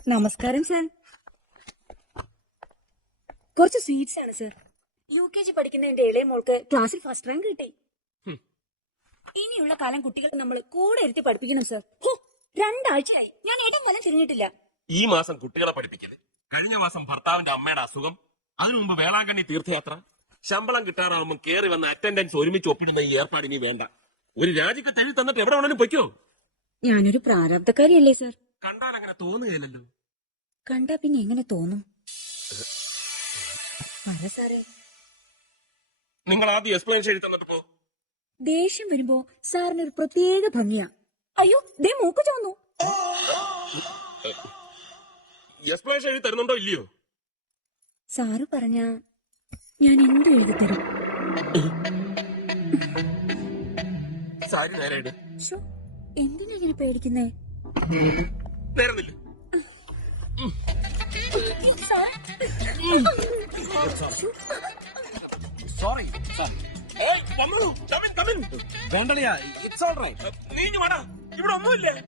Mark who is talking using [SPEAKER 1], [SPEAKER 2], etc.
[SPEAKER 1] നമസ്കാരം സർ. കുറച്ച് സ്വീറ്റ്സ് ആണ് സർ. UKG പഠിക്കുന്ന എന്റെ ഇളയ മോൾക്ക് ക്ലാസ്സിൽ ഫസ്റ്റ് റാങ്ക് കിട്ടി. ഇനിയുള്ള കാലം കുട്ടികൾക്ക് നമ്മൾ കൂടെ ഇരുത്തി പഠിപ്പിക്കണം സർ. 2 ആഴ്ചയായി ഞാൻ എടിയും വലം തിരിഞ്ഞിട്ടില്ല.
[SPEAKER 2] ഈ മാസം കുട്ടികളെ പഠിപ്പിക്കല്, കഴിഞ്ഞ മാസം ഭർത്താവിന്റെ അമ്മയുടെ അസുഖം, അതിനു മുമ്പ് വേളാങ്കണ്ണി തീർത്ഥയാത്ര, ശമ്പളം കിട്ടാറാവുമ്പോൾ കേറി വന്ന അറ്റൻഡൻസ് ഒരുമിച്ച് ഒപ്പിടുന്ന ഈ ഏർപ്പാട് ഇനി വേണ്ട. ഒരു രാജിക്കത്ത് എഴുതി തന്നിട്ട് എവിടെ വേണമെങ്കിലും പൊയ്ക്കോ.
[SPEAKER 1] ഞാനൊരു പ്രാരാബ്ധക്കാരിയല്ലേ സർ?
[SPEAKER 2] കണ്ടാൽ അങ്ങനെ തോന്നുകയില്ലല്ലോ.
[SPEAKER 1] കണ്ടാ പിന്നെ എങ്ങനെ തോന്നും? പറ സാറേ.
[SPEAKER 2] നിങ്ങൾ ആദ്യം എക്സ്പ്ലനേഷൻ എഴുതി തന്നിട്ട് പോ.
[SPEAKER 1] ദേഷ്യം വരുമ്പോ സാറിനൊരു പ്രത്യേക ഭംഗിയാ. അയ്യോ ദേ മൂക്ക് ചോന്നു.
[SPEAKER 2] എക്സ്പ്ലനേഷൻ എഴുതി തരുന്നുണ്ടോ ഇല്ലയോ?
[SPEAKER 1] സാറ് പറഞ്ഞ ഞാൻ എന്തു എഴുതി തരും.
[SPEAKER 2] സാരി നേരെ ഇട്.
[SPEAKER 1] എന്തിനാ ഇങ്ങനെ പേടിക്കുന്നേ?
[SPEAKER 2] നേരുന്നില്ല.
[SPEAKER 3] സോറി
[SPEAKER 2] വന്നോളൂ.
[SPEAKER 3] വേണ്ടളിയാ, ഇറ്റ്സ് ഓൾ റൈറ്റ്.
[SPEAKER 2] നീ വേണം, ഇവിടെ ഒന്നുമില്ല.